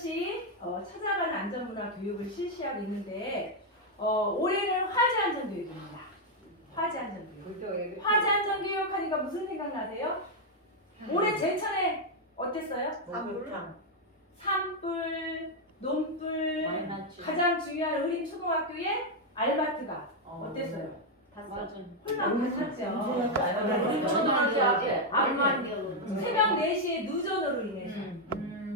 인천시 찾아가는 안전문화 교육을 실시하고 있는데 올해는 화재 안전 교육입니다. 화재 안전 교육. 화재 안전 교육 하니까 무슨 생각 나세요? 올해 제천에 어땠어요? 산불, 논불, 가장 중요한 의림초등학교의 알바트가 어땠어요? 홀만 탔죠. 초등학교 앞에 새벽 4시에 누전으로 인해서.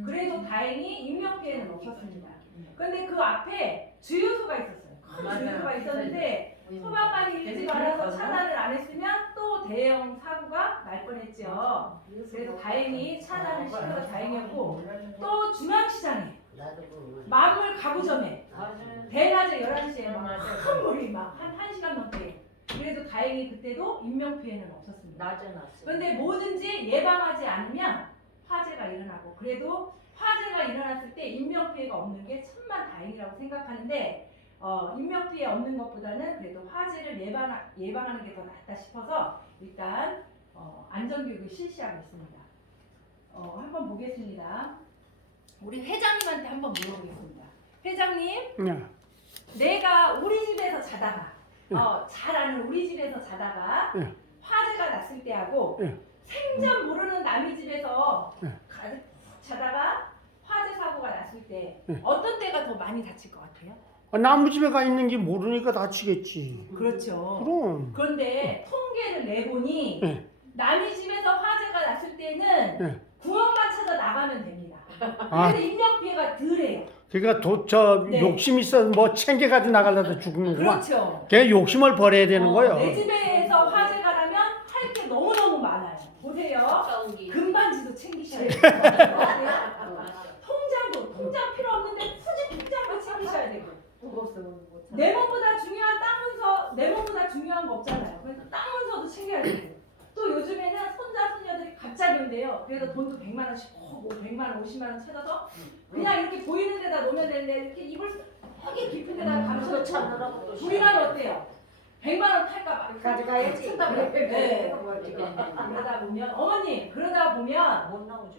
그래도 다행히 인명피해는 없었습니다. 그런데 그 앞에 주유소가 있었어요. 큰 주유소가 있었는데 소방관이 일찍 알아서 차단을 안 했으면 또 대형 사고가 날 뻔했죠. 그래서 다행히 차단을 시켜서 다행이었고, 또 중앙시장에 만물 가구점에 대낮에 11시에 막 큰 물이 막 한 1시간 넘게. 그래도 다행히 그때도 인명피해는 없었습니다. 그런데 뭐든지 예방하지 않으면 화재가 일어나고, 그래도 화재가 일어났을 때 인명피해가 없는 게 천만 다행이라고 생각하는데 인명피해 없는 것보다는 그래도 화재를 예방하는 게 더 낫다 싶어서 일단 안전교육을 실시하고 있습니다. 한번 보겠습니다. 우리 회장님한테 한번 물어보겠습니다. 회장님, 내가 우리 집에서 자다가 잘 아는 우리 집에서 자다가 화재가 났을 때하고 생전 모르는 남의 집에서 자다가 화재 사고가 났을 때 어떤 때가 더 많이 다칠 것 같아요? 나무 집에 가 있는 게 모르니까 다치겠지. 그렇죠. 그럼. 그런데 통계를 내보니 남의 집에서 화재가 났을 때는 구멍만 찾아 나가면 됩니다. 그래서 인명피해가 덜해요. 그러니까 네. 욕심 있어 뭐 챙겨가지고 나가려다 죽는구만. 그렇죠. 걔 욕심을 버려야 되는 거예요. 내 집에서 화재가 나면 할 게 너무너무 많아요. 보세요. 금반지도 챙기셔야 돼요. 통장 필요 없는데 굳이 통장도 챙기셔야 되고. 내 몸보다 중요한 땅 문서, 내 몸보다 중요한 거 없잖아요. 그래서 땅 문서도 챙겨야 되고. 또 요즘에는 손자 손녀들이 갑자기 온대요. 그래서 돈도 100만 원씩, 100만 원, 50만 원 찾아서 그냥 이렇게 보이는 데다 놓으면 되는데 이렇게 이불 여기 깊은 데다 감춰놓고 우리나라 어때요? 100만 원 탈까 봐 가져가야지. 네. 그러다 보면 어머님, 그러다 보면 못 나오죠.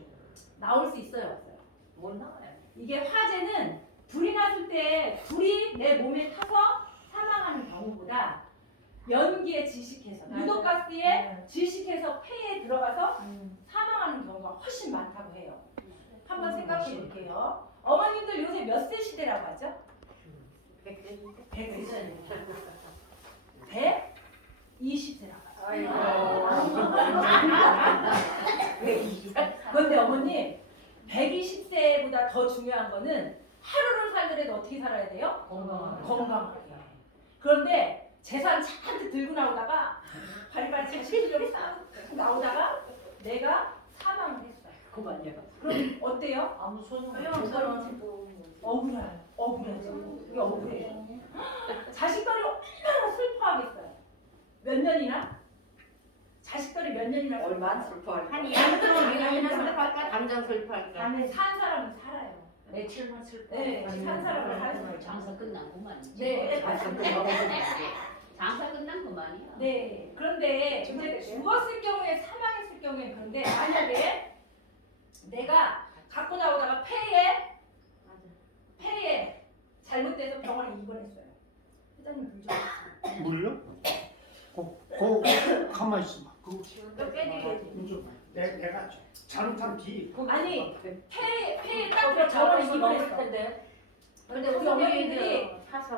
나올 수 있어요, 없어요? 못 나와요. 이게 화재는 불이 났을 때 불이 내 몸에 타서 사망하는 경우보다 연기에 질식해서 유독가스에 질식해서 폐에 들어가서 사망하는 경우가 훨씬 많다고 해요. 한번 생각해 볼게요. 어머님들 요새 몇 세 시대라고 하죠? 120세라고 하죠. 그런데 어머님, 120세보다 더 중요한 거는 하루를 살더라도 어떻게 살아야 돼요? 건강하게. 그런데 재산 잔뜩 들고 나오다가 바리바리 자식들이 싹 나오다가 내가 사망을 했어요. 그럼 어때요? 아무 소용 억울하죠. 이게 억울해요. 자식들이 얼마나 슬퍼하겠어요. 몇 년이나? 자식들이 몇 년이나 얼마나 슬퍼할까? 한 2년이나 슬퍼할까? 당장 슬퍼할까? 안에 산 사람은 살아요. 며칠만 슬퍼. 네, 산 사람은 살아요. 장사 끝난구만. 네. 장사 끝난구만이야. 네. 그런데 이제 죽었을 경우에, 사망했을 경우에, 그런데 만약에 내가 갖고 나오다가 폐에 잘못돼서 병원에 입원했어요. 회장님 불 좀. 물요? 가만 있어봐. 또 빼드려야지. 내가 잘못한 뒤. 아니, 폐에 딱 병원에 입원했어. 근데 우리 어머님들이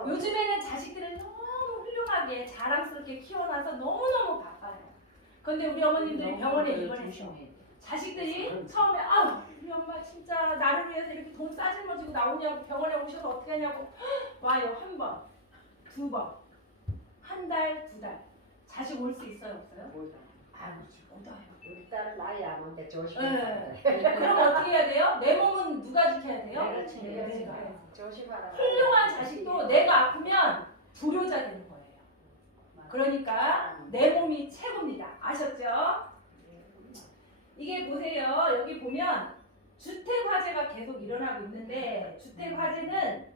요즘에는 자식들을 너무 훌륭하게 자랑스럽게 키워놔서 너무너무 바빠요. 근데 우리 어머님들이 병원에 입원했어. 자식들이 처음에 우리 엄마 진짜 나를 위해서 이렇게 돈 싸질러지고 나오냐고, 병원에 오셔서 어떻게 하냐고 와요. 한 번, 두 번, 한 달, 두 달. 자식 올 수 있어요, 없어요? 못 와요. 우리 딸은 나이 안 오는데 조심해. 네. 그럼 어떻게 해야 돼요? 내 몸은 누가 지켜야 돼요? 내가 지켜야지. 조심하라. 훌륭한 자식도 내가 아프면 불효자 되는 거예요. 그러니까 내 몸이 최고입니다. 아셨죠? 이게 보세요. 여기 보면 주택 화재가 계속 일어나고 있는데, 주택 화재는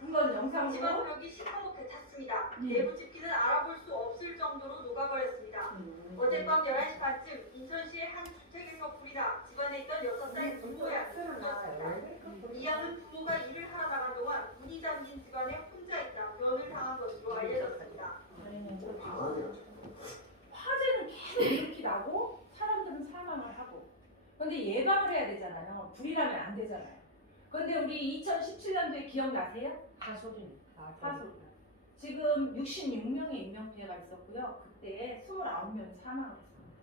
한번 영상으로 지방벽이 시커멓게 탔습니다. 내부 집기는 알아볼 수 없을 정도로 녹아버렸습니다. 어젯밤 11시 반쯤 인천시의 한 주택에서 불이 나 집안에 있던 6살 동료야 해야 되잖아요. 불이 나면 안 되잖아요. 근데 우리 2017년도에 기억나세요? 하소리. 파솔. 지금 66명의 인명피해가 있었고요. 그때 29명이 사망을 했습니다.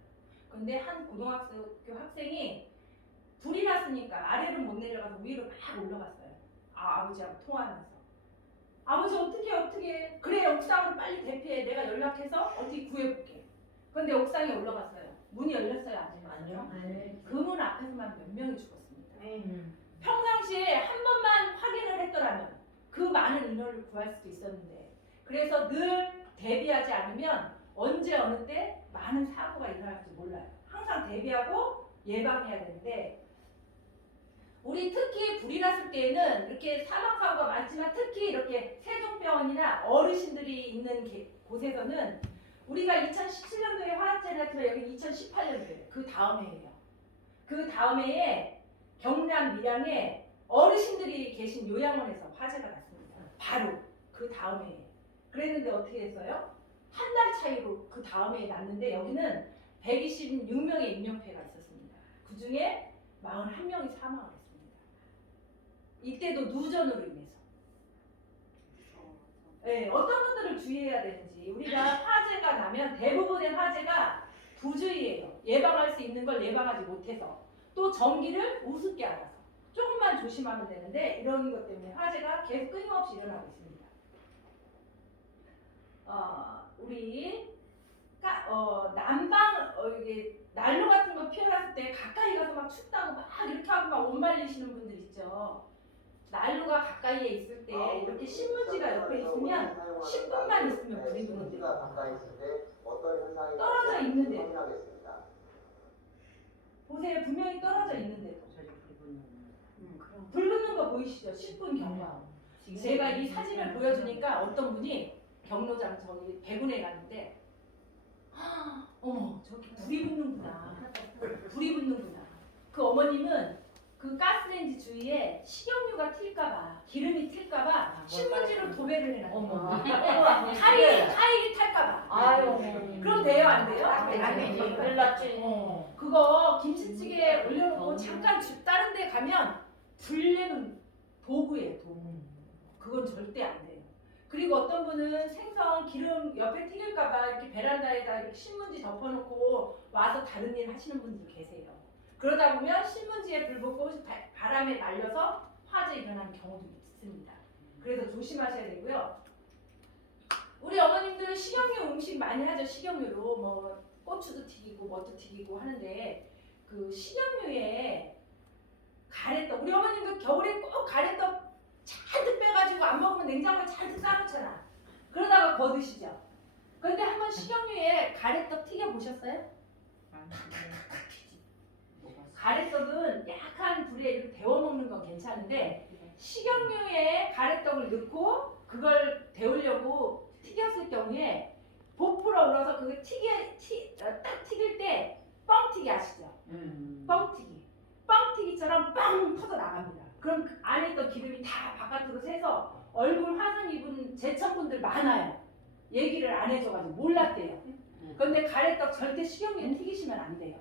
근데 한 고등학교 학생이 불이 났으니까 아래로 못 내려가서 위로 막 올라갔어요. 아버지하고 통화하면서. 아버지 어떻게 그래 옥상으로 빨리 대피해. 내가 연락해서 어떻게 구해볼게. 근데 옥상에 올라갔어요. 문이 열렸어요? 안 열렸어요? 그 문 앞에서만 몇 명이 죽었습니다. 평상시에 한 번만 확인을 했더라면 그 많은 인원을 구할 수도 있었는데 그래서 늘 대비하지 않으면 언제 어느 때 많은 사고가 일어날지 몰라요. 항상 대비하고 예방해야 되는데 우리 특히 불이 났을 때에는 이렇게 사망사고가 많지만 특히 이렇게 세종병원이나 어르신들이 있는 곳에서는 우리가 2017년도에 화재를 했지만 여기 2018년도에 그 다음 해예요. 그 다음 해에 경남 밀양에 어르신들이 계신 요양원에서 화재가 났습니다. 바로 그 다음 해에. 그랬는데 어떻게 했어요? 한 달 차이로 그 다음 해에 났는데 여기는 126명의 인명피해가 있었습니다. 그 중에 41명이 사망을 했습니다. 이때도 누전으로 인해서. 네, 어떤 것들을 주의해야 되는지 우리가 화재가 나면 대부분의 화재가 부주의예요. 예방할 수 있는 걸 예방하지 못해서 또 전기를 우습게 알아서 조금만 조심하면 되는데 이런 것 때문에 화재가 계속 끊임없이 일어나고 있습니다. 우리 난방 이게 난로 같은 거 피워놨을 때 가까이 가서 막 춥다고 막 이렇게 하고 막 옷 말리시는 분들 있죠. 난로가 가까이에 있을 때 이렇게 신문지가 옆에 있으면 10분만 있으면 불이 붙는데요. 떨어져 있는데 보세요. 분명히 떨어져 있는데도 불 붙는 거 보이시죠? 10분 경과. 제가 이 사진을 보여주니까 어떤 분이 경로장 저기 배군에 갔는데 어머 저기 불이 붙는구나. 불이 붙는구나. 그 어머님은 그 가스레인지 주위에 식용유가 튈까봐 기름이 튈까봐 신문지로 도배를 해놨어요. 타일이 탈까봐. 아유. 그럼 돼요 안 돼요? 안 되지. 몰랐지. 그거 김치찌개에 올려놓고 잠깐 다른 데 가면 불내는 도구예요 도구. 그건 절대 안 돼요. 그리고 어떤 분은 생선 기름 옆에 튀길까봐 이렇게 베란다에다 이렇게 신문지 덮어놓고 와서 다른 일 하시는 분들 계세요. 그러다 보면 신문지에 불 붙고 바람에 날려서 화재 일어나는 경우도 있습니다. 그래서 조심하셔야 되고요. 우리 어머님들은 식용유 음식 많이 하죠. 식용유로 뭐 고추도 튀기고 뭐도 튀기고 하는데 그 식용유에 가래떡 우리 어머님도 겨울에 꼭 가래떡 잔뜩 빼가지고 안 먹으면 냉장고에 잔뜩 싸놓잖아. 그러다가 거드시죠. 그런데 한번 식용유에 가래떡 튀겨 보셨어요? 가래떡은 약한 불에 이렇게 데워 먹는 건 괜찮은데 식용유에 가래떡을 넣고 그걸 데우려고 튀겼을 경우에 부풀어 올라서 그게 딱 튀길 때 뻥튀기 아시죠? 뻥튀기처럼 빵 터져 나갑니다. 그럼 그 안에 있던 기름이 다 바깥으로 새서 얼굴 화상 입은 제천분들 많아요. 얘기를 안 해줘가지고 몰랐대요. 그런데 가래떡 절대 식용유에 튀기시면 안 돼요.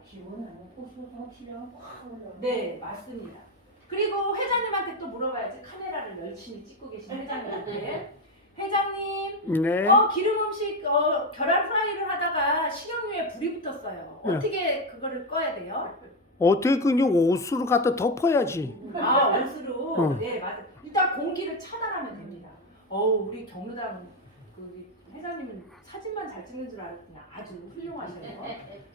네, 맞습니다. 그리고 회장님한테 또 물어봐야지. 카메라를 열심히 찍고 계신 회장님한테. 회장님, 네. 기름 음식 계란 프라이를 하다가 식용유에 불이 붙었어요. 네. 어떻게 그거를 꺼야 돼요? 어떻게 그냥 옷으로 갖다 덮어야지. 옷으로. 응. 네, 맞아요. 일단 공기를 차단하면 됩니다. 우리 경로당 그 회장님은 사진만 잘 찍는 줄 알았더니 아주 훌륭하셔요.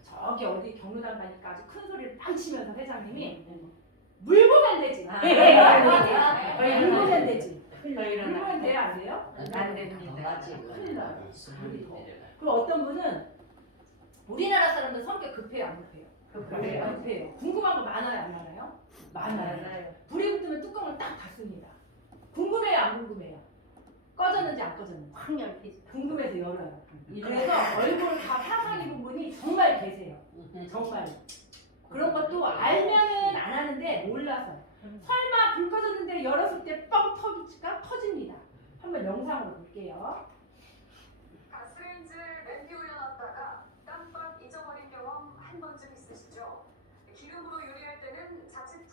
저기 어디 경로당 가니까 아주 큰 소리를 빵 치면서 회장님이 물 보면 되지. 물 보면 되지. 물 보면 돼요, 안 돼요? 안 됩니다. 큰일 나요. 그리고 어떤 분은 우리나라 사람들 성격 급해요, 안 급해요? 급해요. 궁금한 거 많아요, 안 많아요? 많아요. 불이 붙으면 뚜껑을 딱 닫습니다. 궁금해요, 안 궁금해요? 꺼졌는지 안 꺼졌는지. 궁금해서 열어요. 그래서 얼굴 다 화상 입은 분이 정말 계세요. 정말. 그런 것도 알면은 안 하는데 몰라서. 설마 불 꺼졌는데 열었을 때 뻥 터집니다. 한번 영상으로 볼게요. 가스레인지를 냄비 올려놨다가 깜빡 잊어버린 경험 한 번쯤 있으시죠? 기름으로 요리할 때는 자칫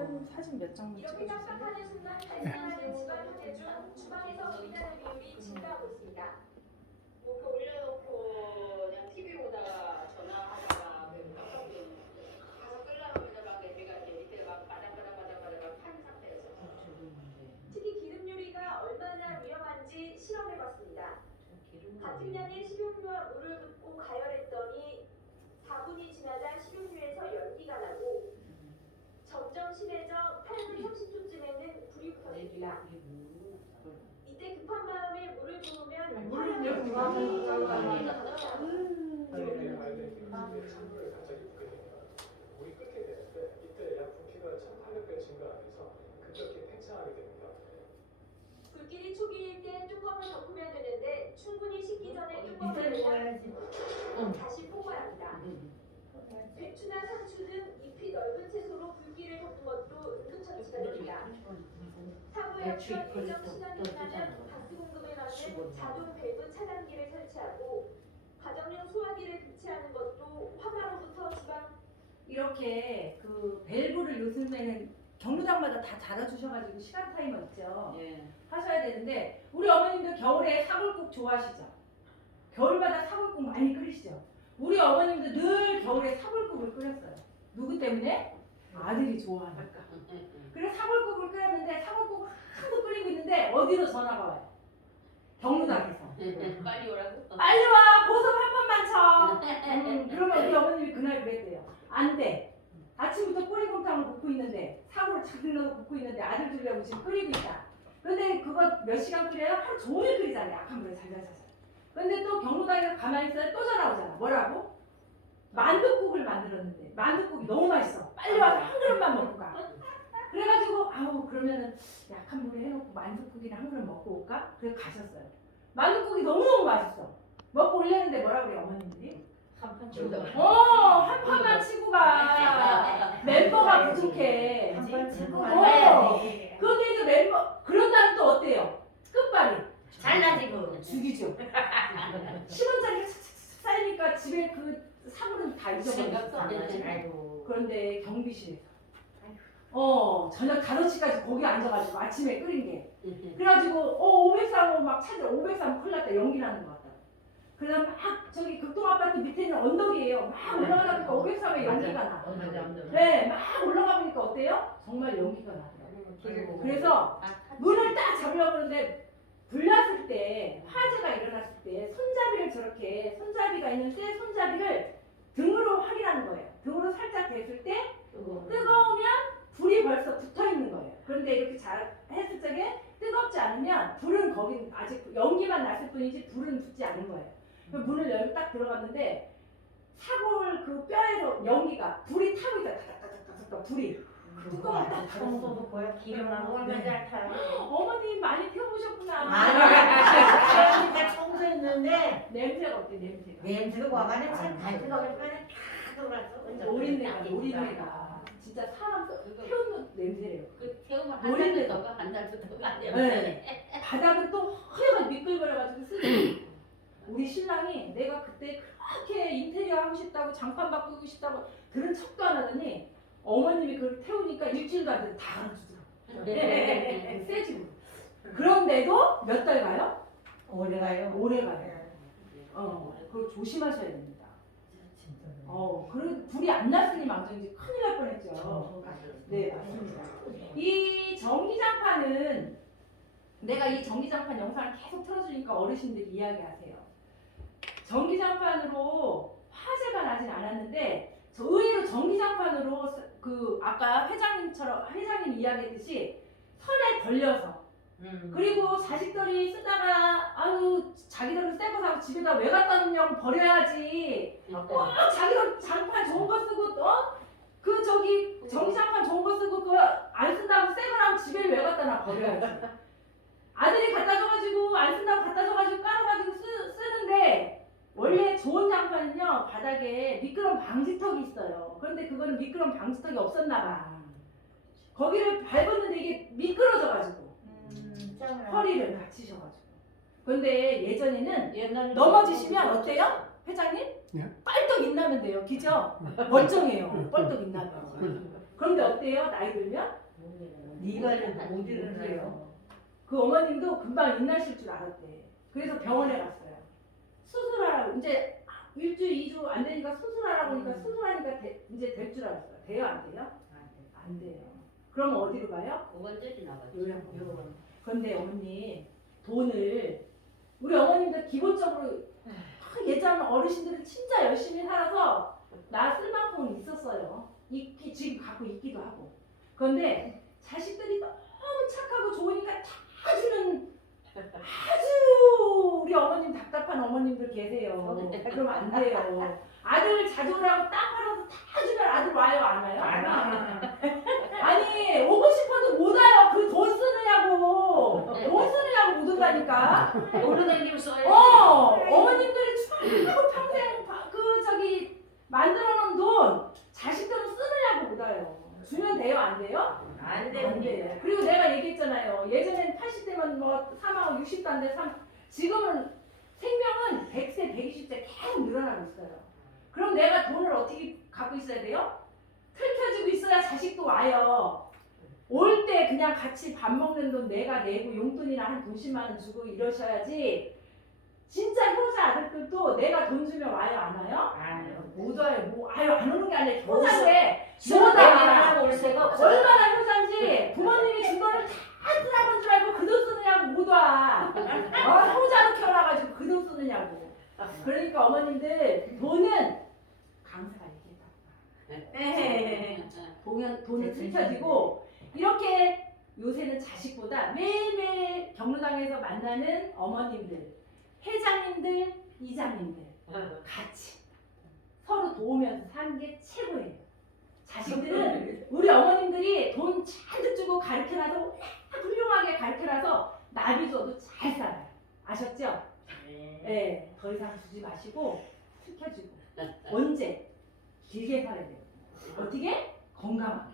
한 사진 몇 장만 이렇게 찍어주세요. 깜빡하는 순간 발생하는 집안현대 중 주방에서 요리하는 비율이 증가하고 있습니다. 목표 올려놓고 그냥 TV 보다가 전화하다가 깜빡이 가서 끌려면 막 냄비가 이렇게 밑에 막 바닥바닥바닥바닥 판 상태에서 특히 기름 요리가 얼마나 위험한지 실험해봤습니다. 같은 양의 식용유와 물을 붓고 가열했더니 4분이 지나자 식용유에서 연기가 나고 점점 심해져 8분 30초쯤에는 불이 붙었습니다. 이때 급한 마음에 물을 부으면 물을 화력이 찬물을 갑자기 붓게 되면 물이 끓게 되는데 이때 약 부피가 1,800배 증가해서 급격히 팽창하게 됩니다. 불길이 초기일 때 뚜껑을 덮으면 되는데 충분히 식기 전에 뚜껑을 열면 다시 뽑아야 합니다. 배추나 상추 등 잎이 넓은 채소로 불길을 덮는 것도 응급처치가 됩니다. 사고 약속 일정 시간이 지나면 가스 공급에 맞는 자동 밸브 차단기를 설치하고 가정용 소화기를 교체하는 것도 화마로부터 지방 이렇게 그 밸브를 요즘에는 경로당마다 다 달아주셔가지고 시간 타이머 있죠. 예. 하셔야 되는데 우리 어머님도 겨울에 사골국 좋아하시죠? 겨울마다 사골국 많이 끓이시죠? 우리 어머님도 늘 겨울에 사골국을 끓였어요. 누구 때문에? 아들이 좋아하니까. 그래서 사골국을 끓였는데 사골국 하도 끓이고 있는데 어디로 전화가 와요? 경로당에서. 빨리 오라고? 빨리 와! 고속 한 번만 쳐! 그러면 우리 어머님이 그날 그랬대요. 안 돼. 아침부터 꼬리곰탕을 볶고 있는데 사골을 잔뜩 넣어 볶고 있는데 아들 주려고 지금 끓이고 있다. 근데 그거 몇 시간 끓여요? 하루 종일 끓이잖아요. 약한 불에 잘잘잘. 근데 또 경로당에서 가만히 있어요. 또 전화 오잖아. 뭐라고? 만둣국을 만들었는데 만둣국이 너무 맛있어. 빨리 와서 한 그릇만 먹고 가. 그래가지고 아우 그러면은 약한 불에 해놓고 만둣국이나 한 그릇 먹고 올까? 그래서 가셨어요. 만둣국이 너무너무 맛있어. 먹고 올렸는데 뭐라 그래요 어머님들이? 한판 치고 한 판만 치고 가. 멤버가 부족해. 한판 치고 어. 가야지. 그런데 이제 멤버 그런 다음 또 어때요? 끝발이 잘나지고 죽이죠. 10원짜리가 착착착 쌓이니까 집에 그 사물은 다 잊어버리죠. 생각도 안 나지. 아이고. 그런데 경비실에서 저녁 5시까지 거기 앉아가지고 아침에 끓인 게 그래가지고 503호 막 찾아 503 큰일 났다 연기 나는 것 같다. 그다음 막 저기 극동 아파트 밑에 있는 언덕이에요. 막 올라가다 보니까 503에 연기가 나. 네, 막 올라가 보니까 어때요? 정말 연기가 나더라고요. 그래서 문을 딱 잡으려고 그러는데 불났을 때 화재가 일어났을 때 손잡이를 저렇게 손잡이가 있는데 손잡이를 등으로 확인하는 거예요. 등으로 살짝 댔을 때 뜨거우면 불이 벌써 붙어 있는 거예요. 그런데 이렇게 잘 했을 적에 뜨겁지 않으면 불은 거기 아직 연기만 났을 뿐이지 불은 붙지 않은 거예요. 문을 열고 딱 들어갔는데 사골 그 뼈에서 연기가 불이 타고 있다. 다닥다닥다닥 불이 뚜껑을 딱 닫았어. 도 보여 기름하고 얼마 잘 타요. 어머니 많이 태워보셨구나. 아니, 다 청소했는데 냄새가 어때 냄새가? 냄새가 와가지고 참 갈등하게 판에 다 돌았어. 노린내가 진짜 사람 태우는 냄새래요. 그 태우면 노린내 한 달도 더 가네요. 네. 바닥은 또 허여가 미끌거려가지고 쓰지. 우리 신랑이 내가 그때 그렇게 인테리어 하고 싶다고 장판 바꾸고 싶다고 들은 척도 안 하더니 어머님이 그걸 태우니까 일주일도 안 돼서 다 알아주더라고. 새 집으로. 그런데도 몇 달 가요? 오래 가요. 오래 가요. 그거 조심하셔야 됩니다. 그리고 불이 안 났으니 망정이지 큰일 날 뻔했죠. 네, 맞습니다. 이 전기장판은 내가 이 전기장판 영상을 계속 틀어주니까 어르신들이 이야기하세요. 전기장판으로 화재가 나진 않았는데 저 의외로 전기장판으로 그 아까 회장님 이야기했듯이 선에 걸려서 그리고 자식들이 쓰다가 아유 자기들은 새 거 사고 집에다 왜 갖다 놓냐고 버려야지. 자기들 장판 좋은 거 쓰고 그 저기 전기장판 좋은 거 쓰고 그거 안 쓴다고 새 거라고 집에 왜 갖다 놔 버려야지. 아들이 갖다 줘가지고 안 쓴다고 갖다 줘가지고 깔아가지고 쓰는데 원래 좋은 장판은요 바닥에 미끄럼 방지턱이 있어요. 그런데 그거는 미끄럼 방지턱이 없었나 봐. 거기를 밟았는데 이게 미끄러져가지고 허리를 다치셔가지고. 그런데 예전에는 넘어지시면 어때요? 회장님? 네. 뻘떡 인나면 돼요. 기죠? 멀쩡해요. 뻘떡 인나면. 그런데 어때요? 나이 들면? 네가 못 일어나요. 그 어머님도 금방 인나실 줄 알았대. 그래서 병원에 갔어요. 수술하라고 이제 일주, 2주 안 되니까 수술하라고 하니까 수술하니까 이제 될 줄 알았어요. 돼요, 안 돼요? 안 돼요. 그럼 어디로 가요? 보건절이 나가죠. 요양원. 그런데 어머니 돈을 우리 어머님들 기본적으로 예전 어르신들은 진짜 열심히 살아서 나 쓸 만큼은 있었어요. 지금 갖고 있기도 하고. 그런데 자식들이 너무 착하고 좋으니까 다 주는 아주 우리 어머님 답답한 어머님들 계세요. 그러면 안 돼요. 아들 자주 오라고 땅 팔아서 다 주면 아들 와요, 안 와요? 안 와. 아니 오고 싶어도 못 와요. 그 돈 쓰느냐고. 돈 쓰느냐고 못 온다니까. 돌아다니면 써야지. 어머님들이 쭉 평생 만들어 놓은 돈 자식들은 쓰느냐고 못 와요. 주면 돼요, 안 돼요? 안 안 됩니다. 돼요. 그리고 내가 얘기했잖아요. 예전엔 80대면 뭐 사망하고 60도 안 돼. 지금은 생명은 100세, 120세 계속 늘어나고 있어요. 그럼 내가 돈을 어떻게 갖고 있어야 돼요? 펼쳐지고 있어야 자식도 와요. 올 때 그냥 같이 밥 먹는 돈 내가 내고 용돈이나 한 50만 원 주고 이러셔야지. 진짜 효자 아들들도 내가 돈 주면 와요, 안 와요? 못 와요. 안 오는 게 아니라 효자인데 못하게 올 새가 없어. 얼마나 효자인지 부모님이 준 돈을 다 쓰라고 줄 알고 그 돈 쓰느냐고 못 와. 효자로 키워놔가지고 그 돈 쓰느냐고. 그러니까 어머님들 돈은 강사가 얘기했다. 돈이 틀켜지고 이렇게 요새는 자식보다 매일매일 경로당에서 만나는 어머님들, 회장님들, 이장님들 같이 서로 도우면서 사는 게 최고예요. 자식들은 우리 어머님들이 돈 잔뜩 주고 가르쳐놔서 훌륭하게 가르쳐놔서 나비 줘도 잘 살아요. 아셨죠? 네, 더 이상 주지 마시고 지켜주고 언제 길게 살아야 돼요. 어떻게? 건강하게.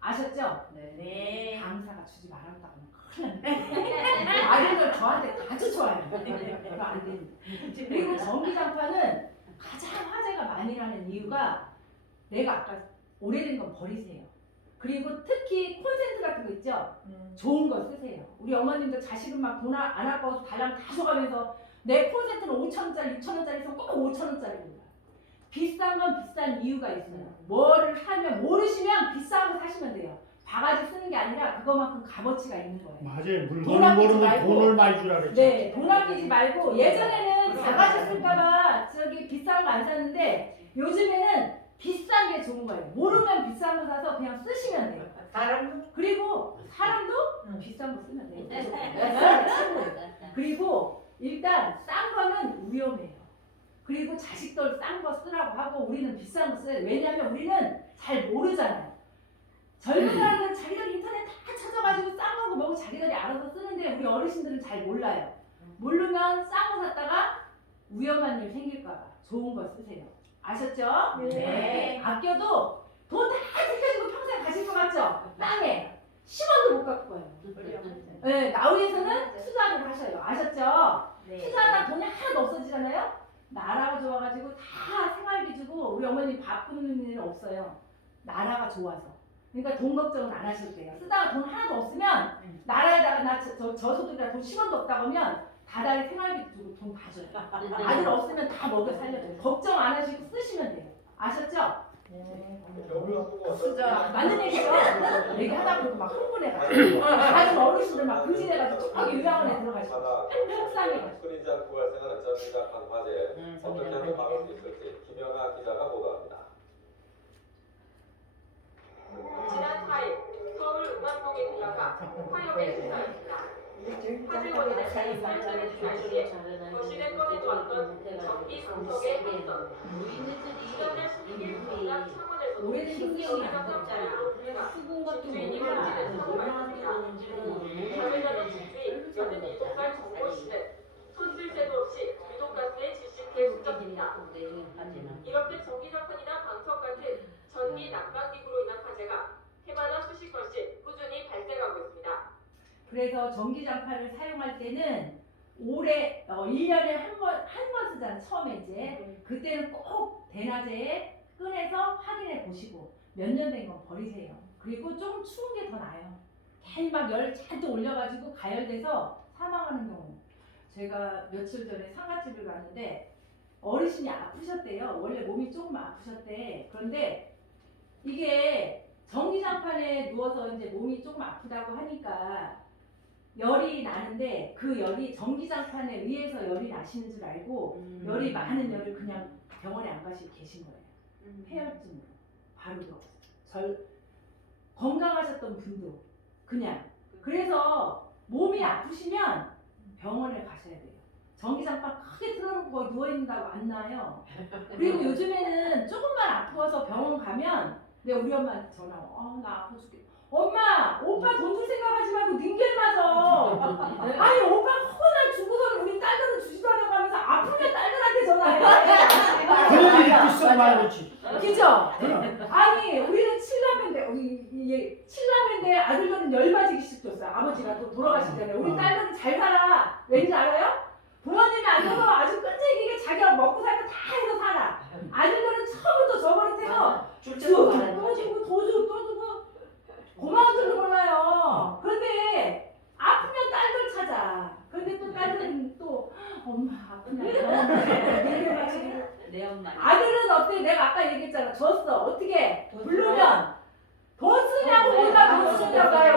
아셨죠? 네. 강사가 주지 말라고 하면 큰일 납니다. 아들들 저한테 아주 좋아요. 그거 안 됩니다. 그리고 전기장판은 가장 화제가 많이 나는 이유가 내가 아까 오래된 건 버리세요. 그리고 특히 콘센트 같은 거 있죠? 좋은 거 쓰세요. 우리 어머님들 자식은 막 돈 안 아까워서 달랑 다 줘가면서 내 콘센트는 5,000원짜리, 6,000원짜리 있으면 꼭 5,000원짜리입니다. 비싼 건 비싼 이유가 있어요. 뭐를 사면 모르시면 비싼 거 사시면 돼요. 바가지 쓰는 게 아니라 그거만큼 값어치가 있는 거예요. 맞아요. 돈 물건을 아끼지 모르면 말고. 돈을 많이 주라 그랬죠. 네, 돈 아끼지 말고 예전에는 바가지 쓸까봐 비싼 거 안 샀는데 요즘에는 비싼 게 좋은 거예요. 모르면 비싼 거 사서 그냥 쓰시면 돼요. 그리고 사람도 비싼 거 쓰면 돼요. 그리고 일단 싼 거는 위험해요. 그리고 자식들 싼 거 쓰라고 하고 우리는 비싼 거 써야 돼요. 왜냐하면 우리는 잘 모르잖아요. 젊은 사람들은 자기들 인터넷 다 찾아가지고 싼 거고 뭐고 자기들이 알아서 쓰는데 우리 어르신들은 잘 몰라요. 모르면 싼 거 샀다가 위험한 일 생길까봐 좋은 거 쓰세요. 아셨죠? 네. 아껴도 돈 다 들켜지고 평생 가실 것 같죠? 땅에 10원도 못 갖고 가요. 네, 나우리에서는 투자를 하셔요. 아셨죠? 투자하다 돈이 하나도 없어지잖아요? 나라가 좋아가지고 다 생활비 주고 우리 어머니 밥 굶는 일은 없어요. 나라가 좋아서. 그러니까 돈 걱정은 안 하셔도 돼요. 쓰다가 돈 하나도 없으면 나라에다가 나 저소득이라 돈 10원도 없다고 하면 다달이 생활비 주고 돈 다 줘요. 아들 없으면 다 먹여 살려줘요. 걱정 안 하시고 쓰시면 돼요. 아셨죠? 맞는 얘기죠? 얘기하다 보니까 막 흥분해가지고 아주 어르신들 막 금지돼가지고 저기 요양원에 들어가시고 속상해가지고 끊이지 않고 발생하는 전기장판 화재 어떻게 하면 막을 수 있을지 김연아 기자가 보도합니다. 지난 4일 서울 음암동의 대가가 화역에 휩싸였습니다. 화재 원인은 설정해진 날씨에 거실에 꺼내놓았던 전기 분석의 한선. 지난달 16일 경남 창원에서도 오래된 전기장판 자료로 불해가 집주인이 숨지는 사고가 있었습니다. 가해자는 집주인 87살 정모 씨는 손쓸 새도 없이 유독가스에 질식해 숨졌습니다. 이렇게 전기장판이나 방석 같은 전기 난방기구로 인한 화재가 해마다 수십 건씩 꾸준히 발생하고 있습니다. 그래서 전기장판을 사용할 때는 올해 1년에 한 번 쓰잖아요. 처음에 이제 그때는 꼭 대낮에 꺼내서 확인해 보시고 몇 년 된 건 버리세요. 그리고 좀 추운 게 더 나아요. 괜히 막 열 잔뜩 올려가지고 가열돼서 사망하는 경우. 제가 며칠 전에 상가집을 갔는데 어르신이 아프셨대요. 원래 몸이 조금 아프셨대. 그런데 이게 전기장판에 누워서 이제 몸이 조금 아프다고 하니까 열이 나는데 그 열이 전기장판에 의해서 열이 나시는 줄 알고 열이 많은 열을 그냥 병원에 안 가시고 계신 거예요. 폐혈증으로 바로 들어갔어요. 건강하셨던 분도 그냥. 그래서 몸이 아프시면 병원에 가셔야 돼요. 전기장판 크게 틀어놓고 거기 누워있는다고 안 나요. 그리고 요즘에는 조금만 아프어서 병원 가면 내가 우리 엄마한테 전화 와. 나 아파 죽겠다. 엄마, 오빠 돈 줄 생각하지 말고 닌겔 맞아. 아니 오빠 허날 주고서는 우리 딸들은 주지도 않고 하면서 아프면 딸들한테 전화해. 그런 일이 있어 말이지. 그죠? 아니 우리는 칠남매인데 이게 칠남매인데 아들들은 열 맞이기씩 줬어요. 아버지가 또 돌아가시잖아요. 우리 딸들은 잘 살아. 왠지 알아요? 부모님이 안 줘서 아주 끈질기게 자기가 먹고 살 거 다 해서 살아. 아들들은 처음부터 저버릇해서 주고 또 주고 더 주고 또 주고 고마운 줄도 몰라요. 그런데 아프면 딸들 찾아. 그런데 또 딸들은 또 엄마 아프냐 내 엄마. 아들은 어때? 내가 아까 얘기했잖아. 줬어. 어떻게? 부르면 돈 쓰냐고 우리가 돈 쓰냐고 가요.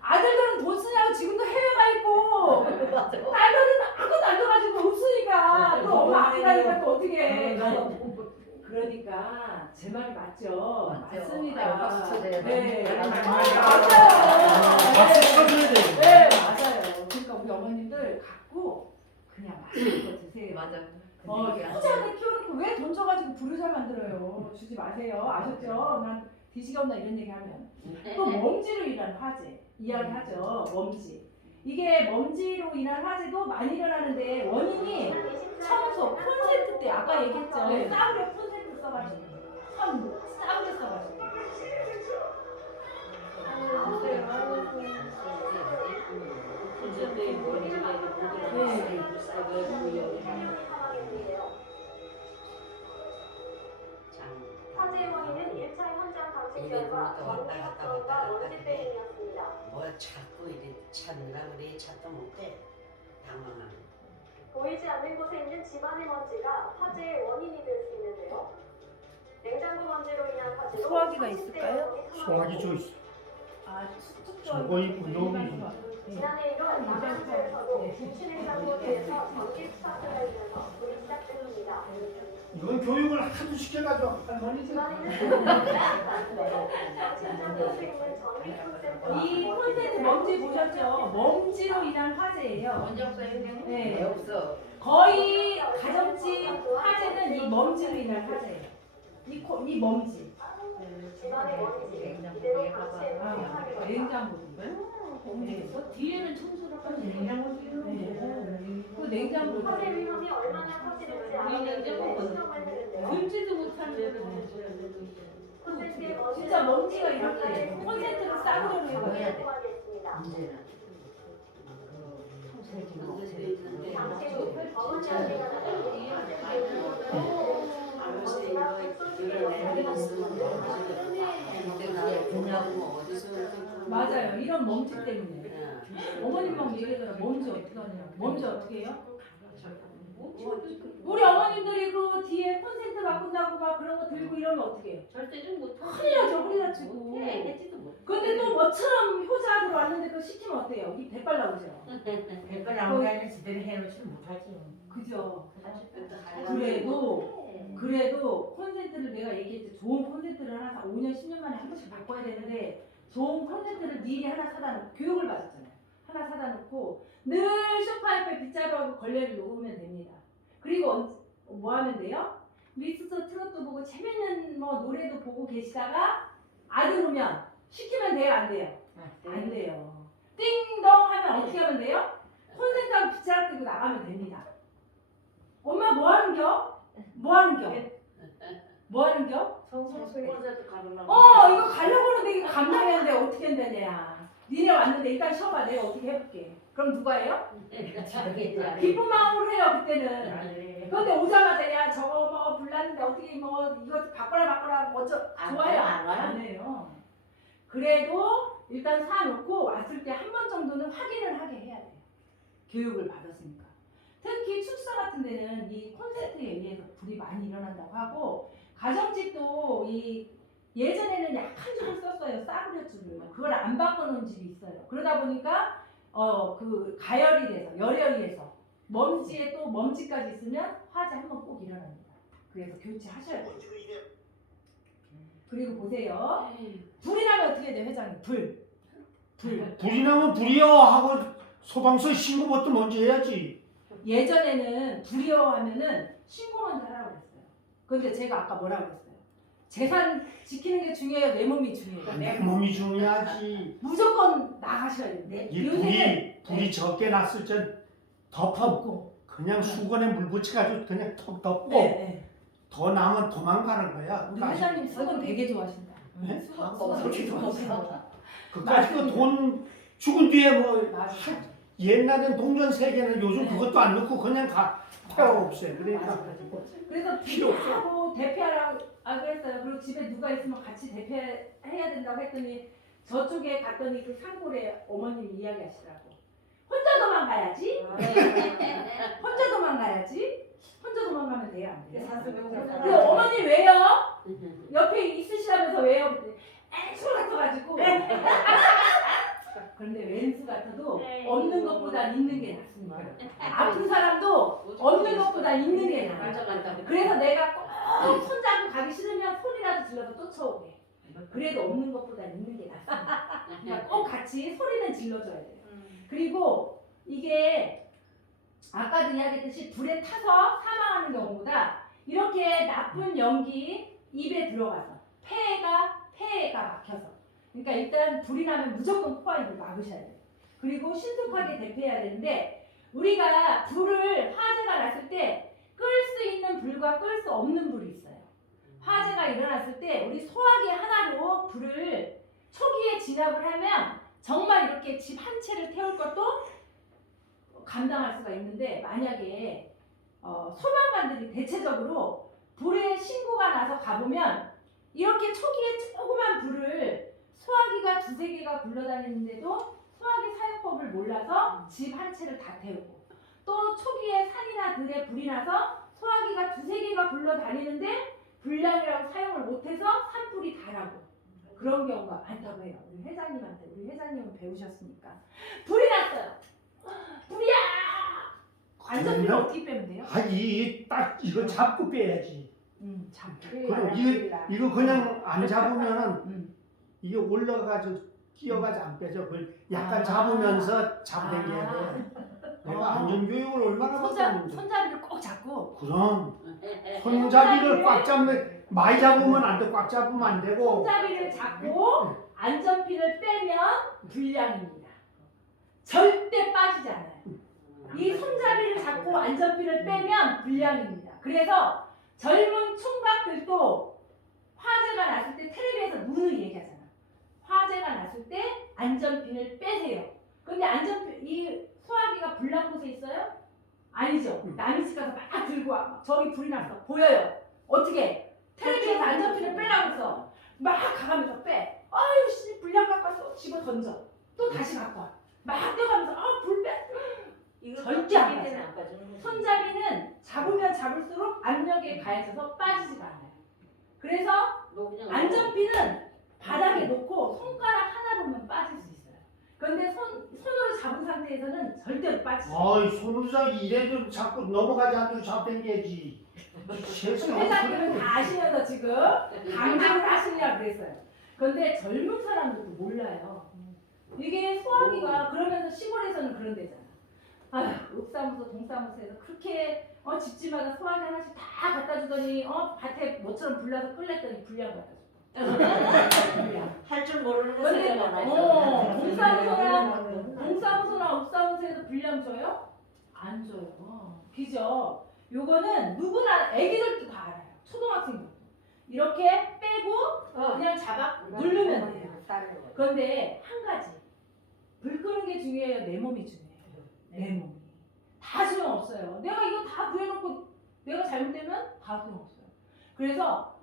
아들들은 돈 쓰냐고 지금도 해외 가 있고 딸들은 아무것도 안 줘가지고 없으니까 또 엄마 아프다니까 또 어떻게 해. 그러니까 제 말이 맞죠? 맞습니다. 박수 쳐줘야 돼. 네. 박수 쳐줘야 돼. 네, 맞아요. 그러니까 우리 어머님들 갖고 그냥 맛있는 거 드세요. 맞아. 후자한테 키워놓고 왜 돈 줘가지고 부르자 만들어요. 주지 마세요. 아셨죠? 난 뒤지게 없나 이런 얘기하면. 또 먼지로 인한 화재 이야기하죠. 먼지. 이게 먼지로 인한 화재도 많이 일어나는데 원인이 청소, 콘센트 때 아까 얘기했죠. 싸구려 콘센트 써가지고 싸구려 써가지고. 화재의 원인은 1차 현장 감식 결과 전기 합성과 먼지 때문이었습니다. 뭐 자꾸 이래 찾느라 그래 찾도 못해 당황하네. 보이지 않는 곳에 있는 집안의 먼지가 화재의 원인이 될 수 있는데요. 냉장고 먼지로 인한 화재로 소화기가 있을까요? 소화기 줘 있어. 아, 저거 있고 여기. 지난해 1월 남양주에서도 김치냉장고에서 전기 스타트가 있면서 불이 시작됐습니다. 이건 교육을 하도 시켜가지고 할머니. 이 콘센트 먼지 보셨죠? 먼지로 인한 화재예요. 먼지 없어요, 형님? 네. 없어. 거의 가정집 화재는 이 먼지로 인한 화재예요. 이 먼지. 집안의 먼지 이대로 방치해 놓으면 냉장고. 뒤에는 청소를 하면 그 냉장고. 화재 위험이 얼마나 커지는지 알아내는데 시험을 했는데요. 긁지도 못하는데 콘센트의 먼지는 진짜 먼지가 이렇게 콘센트를 싸구려로 해요. 구하겠습니다. 문제는 잠시 후 검은 연기가 맞아요. 이런 먼지 때문에. 어머님 막 얘기하더라. 먼지 어떻게 하냐. 먼지 어떻게 해요? 우리 어머님들이 그 뒤에 콘센트 바꾼다고 막 그런 거 들고 이러면 어떻게 해요? 절대 좀 못하고 큰일 나죠. 허리 다치고. 했지도 못해. 근데 또 뭐처럼 효자로 왔는데 그거 시키면 어때요? 이 백발 나오죠? 백발 나오면 집에를 해놓지 못하지. 그죠? 그래도 콘센트를 내가 얘기했지. 좋은 콘센트를 하나 5년 10년 만에 한 번씩 바꿔야 되는데 좋은 콘센트를 미리 하나 사다 놓고 교육을 받았잖아요. 하나 사다 놓고 늘 소파 옆에 빗자루하고 걸레를 놓으면 됩니다. 그리고 뭐 하면 돼요? 미스터 트롯도 보고 재밌는 뭐 노래도 보고 계시다가 아들 오면 시키면 돼요? 안 돼요? 안 돼요. 띵동 하면 어떻게 하면 돼요? 콘센트하고 빗자루 들고 나가면 됩니다. 엄마 뭐 하는겨? 뭐 하는겨? 뭐 하는겨? 이거 가려고 하는데 이거 감당이 안 돼. 어떻게 한다냐. 니네 왔는데 일단 쉬어봐. 내가 어떻게 해볼게. 그럼 누가 해요? 기쁜 마음으로 해요 그때는. 그런데 오자마자 야 저거 뭐 불났는데 어떻게 뭐 이거 바꿔라 좋아요. 안 해요. 그래도 일단 사놓고 왔을 때 한 번 정도는 확인을 하게 해야 돼요. 교육을 받았으니까. 특히 축사 같은 데는 이 콘센트에 의해서 불이 많이 일어난다고 하고, 가정집도 이 예전에는 약한 줄을 썼어요. 싸구려 줄을. 그걸 안 바꿔놓은 집이 있어요. 그러다 보니까 그 가열이 돼서, 열열이 돼서 먼지에 또 먼지까지 있으면 화재 한 번 꼭 일어납니다. 그래서 교체하셔야 돼요. 그리고 보세요. 불이 나면 어떻게 돼요, 회장님? 불. 불이 나면 불이요 하고 소방서에 신고부터 먼저 해야지. 예전에는 불이요 하면은 신고 먼저 하라고 그랬어요. 근데 제가 아까 뭐라고 그랬어요? 재산 지키는 게 중요해요, 내 몸이 중요해요. 내 몸이 중요하지. 무조건 나가셔야 돼요. 이 불이 적게 났을 땐 덮어 그냥 수건에 물 붙여가지고 그냥 턱 덮고 네. 더 나면 도망가는 거야. 우리 회장님 수건 되게 좋아하신다. 네? 수건 되게 좋아하신다. 그까짓 돈 죽은 뒤에 뭐 맞아. 옛날엔 동전 3개는 요즘 네. 그것도 안 넣고 그냥 다 태워 없애. 그러니까 그래서 필요 없어. 비하고 대피하라고 그랬어요. 그리고 집에 누가 있으면 같이 대피해야 된다고 했더니 저쪽에 갔더니 그 산골에 어머님이 이야기하시더라고. 혼자 도망가야지. 혼자 도망가야지. 혼자 도망가면 돼요, 안 돼요? 근데 어머니 왜요? 옆에 있으시다면서 왜요? 수 같아가지고. 그런데 왼수 같아도 없는 것보다 있는 게 낫습니다. 아픈 사람도 없는 것보다 있는 게 나아요. 그래서 내가 꼭 손잡고 가기 싫으면 소리라도 질러서 쫓아오게. 그래도 없는 것보다 있는 게 낫습니다. 그러니까 꼭 같이 소리는 질러줘야 돼요. 그리고 이게 아까도 이야기했듯이 불에 타서 사망하는 경우보다 이렇게 나쁜 연기 입에 들어가서 폐가 막혀서, 그러니까 일단 불이 나면 무조건 코와 입을 막으셔야 돼요. 그리고 신속하게 대피해야 되는데, 우리가 불을 화재가 났을 때 끌 수 있는 불과 끌 수 없는 불이 있어요. 화재가 일어났을 때 우리 소화기 하나로 불을 초기에 진압을 하면 정말 이렇게 집 한 채를 태울 것도 감당할 수가 있는데, 만약에 소방관들이 대체적으로 불에 신고가 나서 가보면 이렇게 초기에 조그만 불을 소화기가 2-3개가 굴러다니는데도 소화기 사용법을 몰라서 집 한 채를 다 태우고, 또 초기에 산이나 들에 불이 나서 소화기가 2-3개가 굴러다니는데 불량이라고 사용을 못해서 산불이 다 나고, 그런 경우가 많다고 해요. 우리 회장님한테, 우리 회장님은 배우셨으니까. 불이 났어요. 불이야! 안전비를 어떻게 빼면 돼요? 딱 이거 잡고 빼야지. 그럼 이거 그냥 안 잡으면 이게 올라가지고 끼어가지고 안 빼져. 그걸 약간 잡으면서 잡아당겨야 돼. 내가 안전교육을 얼마나 받았는데. 손잡이를 꼭 잡고. 그럼 손잡이를 꽉 잡는, 많이 잡으면 안 돼. 꽉 잡으면 안 되고. 손잡이를 잡고 안전핀을 빼면 불량입니다. 절대 빠지지 않아요. 이 손잡이를 잡고 안전핀을 빼면 불량입니다. 그래서 젊은 총각들도 화재가 났을 때 텔레비에서 누누이 얘기하잖아. 화재가 났을 때 안전핀을 빼세요. 근데 이 소화기가 불난 곳에 있어요? 아니죠. 남의 집 가서 막 들고 와. 저기 불이 났어. 보여요. 어떻게? 텔레비에서 안전핀을 빼라고 했어. 막 가가면서 빼. 아유 씨, 불량 갖고 왔어. 집어 던져. 또 다시 갖고 와. 막 뛰어가면서 불 빼. 절대 안 빠져. 손잡이는 잡으면 잡을수록 압력에 가해져서 빠지지가 않아요. 그래서 안전핀은 바닥에 놓고 손가락 하나로만 빠질 수 있어요. 그런데 손으로 잡은 상태에서는 절대로 빠지지 않아요. 아이 손으로 잡기 이래도 자꾸 넘어가지 않도록 잡당겨야지. 회장님은 다 아시면서 지금 강조를 하시려고 그랬어요. 그런데 젊은 사람들도 몰라요. 이게 소화기가, 그러면서 시골에서는 그런 데잖아. 아휴, 읍사무소, 동사무소에서 그렇게 집집마다 소화기 하나씩 다 갖다 주더니 밭에 뭐처럼 불나서 끌랬더니 불량 갖다 줬다. 할 줄 모르는 근데 거잖 동사무소나 읍사무소에서 불량 줘요? 안 줘요. 그죠? 요거는 누구나, 애기들도 다 알아요. 초등학생도. 이렇게 빼고 그냥 잡아 누르면 돼요. 그런데 한 가지, 불 끄는 게 중요해요, 내 몸이 중요해요. 내 몸이. 다 소용없어요. 내가 이거 다 구해놓고 내가 잘못되면 다 소용없어요. 그래서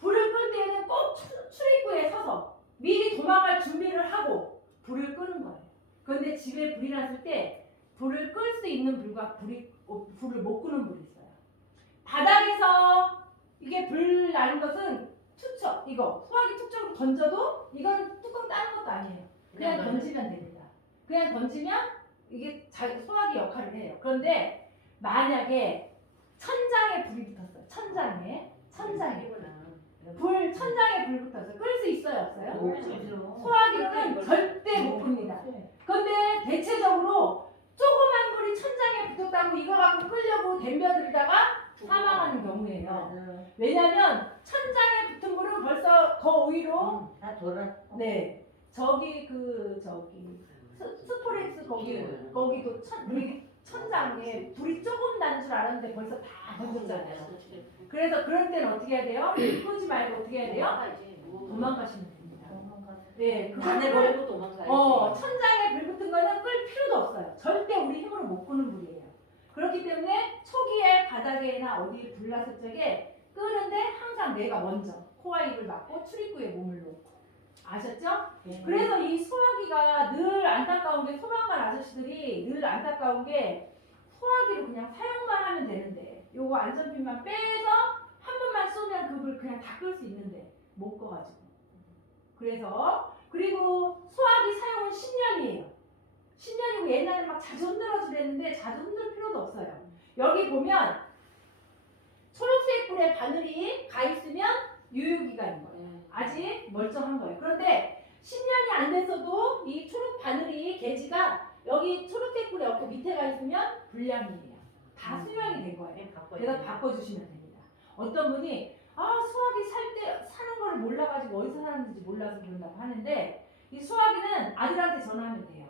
불을 끌 때는 꼭 출입구에 서서 미리 도망갈 준비를 하고 불을 끄는 거예요. 그런데 집에 불이 났을 때 불을 끌 수 있는 불과 불을 못 끄는 불이 있어요. 바닥에서 이게 불 나는 것은 투척, 이거 소화기 투척으로 던져도 이건 뚜껑 따는 것도 아니에요. 그냥 던지면 됩니다. 그냥 던지면 이게 소화기 역할을 해요. 그런데 만약에 천장에 불이 붙었어요. 천장에 불 붙었어요. 끌 수 있어요, 없어요? 소화기는 절대 못 끕니다. 그런데 대체적으로 조그만 불이 천장에 붙었다고 이거 갖고 끌려고 덤벼들다가 사망하는 경우예요. 왜냐면 천장에 붙은 불은 벌써 더 오히려 다 돌아. 네 저기 스포렉스 거기도 천장에 불이 조금 난 줄 알았는데 벌써 다 던졌잖아요. 그래서 그럴 때는 어떻게 해야 돼요? 끄지 말고 어떻게 해야 돼요? 도망가시면 됩니다. 네, 안에 버리고 도망가야지. 천장에 불 붙은 거는 끌 필요도 없어요. 절대 우리 힘으로 못 끄는 불이에요. 그렇기 때문에 초기에 바닥에나 어디 불 났을 적에 끄는데 항상 내가 먼저 코와 입을 막고 출입구에 몸을 놓고 아셨죠? 그래서 이 소화기가 늘 안타까운 게 소방관 아저씨들이 늘 안타까운 게 소화기를 그냥 사용만 하면 되는데 요거 안전핀만 빼서 한 번만 쏘면 그 불 그냥 다 끌 수 있는데 못 꺼가지고 그래서 그리고 소화기 사용은 10년이에요. 10년이고 옛날에 막 자주 흔들어 주랬는데 자주 흔들 필요도 없어요. 여기 보면 초록색 불에 바늘이 가 있으면 유효기간인 거예요. 아직 멀쩡한 거예요. 그런데 10년이 안 됐어도 이 초록 바늘이 게지가 여기 초록색 불에 옆에 밑에 가 있으면 불량이에요. 다 수명이 된 거예요. 그래서 바꿔주시면 됩니다. 어떤 분이 소화기 사는 걸 몰라가지고 어디서 사는지 몰라서 그런다고 하는데 이 소화기는 아들한테 전화하면 돼요.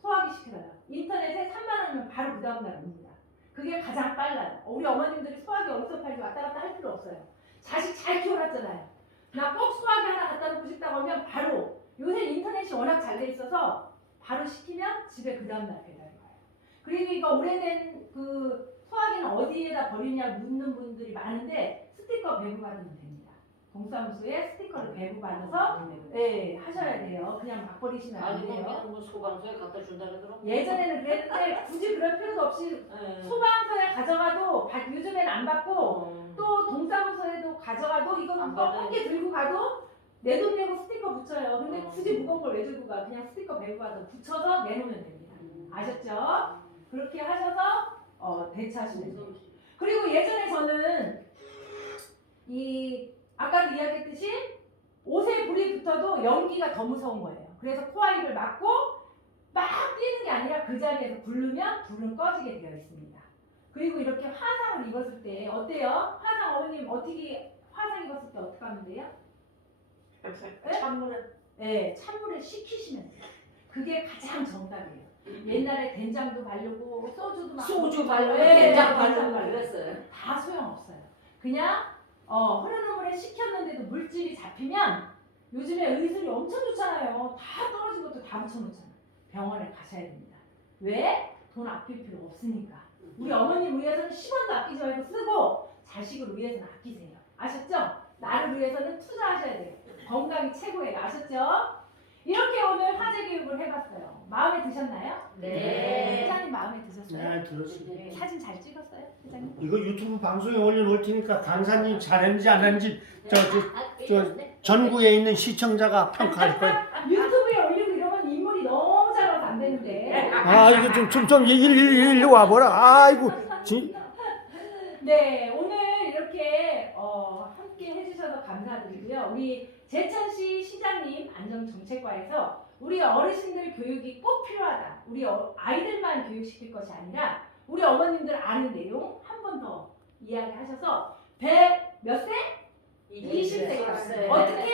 소화기 시켜달라. 인터넷에 3만 원이면 바로 그 다음 날 옵니다. 그게 가장 빨라요. 우리 어머님들이 소화기 어디서 팔지 왔다 갔다 할 필요 없어요. 자식 잘 키워놨잖아요. 나 꼭 소화기 하나 갖다 놓고 싶다고 하면 바로 요새 인터넷이 워낙 잘 돼 있어서 바로 시키면 집에 그 다음 날 배달이 와요. 그리고 이거 오래된 그 소화기는 어디에다 버리냐 묻는 분들이 많은데 스티커 배부 받으면 됩니다. 동사무소에 스티커를 배부 받아서 하셔야 돼요. 그냥 막 버리시면 안 돼요. 뭐 소방서에 갖다 준다 그러더라고. 예전에는 그랬는데 굳이 그럴 필요도 없이 소방서에 가져가도 요즘에는 안 받고 또 동사무소에도 가져가도 이거는 어깨 들고 가도 내 돈 내고 스티커 붙여요. 근데 굳이 무거운 걸 왜 들고 가? 그냥 스티커 배부 받아서 붙여서 내놓으면 됩니다. 아셨죠? 그렇게 하셔서 대처하시면 돼요. 그리고 예전에 저는 아까도 이야기했듯이 옷에 불이 붙어도 연기가 더 무서운 거예요. 그래서 코와 입을 막고 막 뛰는 게 아니라 그 자리에서 부르면 불은 꺼지게 되어 있습니다. 그리고 이렇게 화상을 입었을 때 어때요? 화상 어머님 어떻게 화상 입었을 때 어떻게 하면 돼요? 찬물에 식히시면 돼요. 그게 가장 정답이에요. 옛날에 된장도 바르고 소주 바르고 된장 바르고 그랬어요. 다 소용없어요. 그냥 흐르는 물에 식혔는데도 물질이 잡히면 요즘에 의술이 엄청 좋잖아요. 다 떨어진 것도 다 붙여놓잖아요. 병원에 가셔야 됩니다. 왜? 돈 아낄 필요 없으니까. 우리 어머님 위해서는 10원도 아끼지 말고 쓰고 자식을 위해서는 아끼세요. 아셨죠? 나를 위해서는 투자하셔야 돼요. 건강이 최고예요. 아셨죠? 이렇게 오늘 화제 교육을 해봤어요. 마음에 드셨나요? 네. 회장님 마음에 드셨어요? 네, 들었습니다. 사진 잘 찍었어요? 회장님? 이거 유튜브 방송에 올려놓을 테니까 강사님 잘했는지 안 했는지 전국에 있는 시청자가 평가할 거예요. 유튜브에 올리고 이러면 인물이 너무 작아서 안 되는데. 이거 좀 일로 와보라. 아이고. 네, 오늘 이렇게 함께 해주셔서 감사드리고요. 우리 제천시 시장님 안전정책과에서 우리 어르신들 교육이 꼭 필요하다. 우리 아이들만 교육시킬 것이 아니라 우리 어머님들 아는 내용 한 번 더 이야기하셔서 몇 세? 20세까지. 어떻게?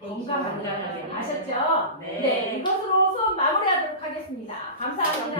건강하게. 아셨죠? 네, 이것으로 수업 마무리하도록 하겠습니다. 감사합니다.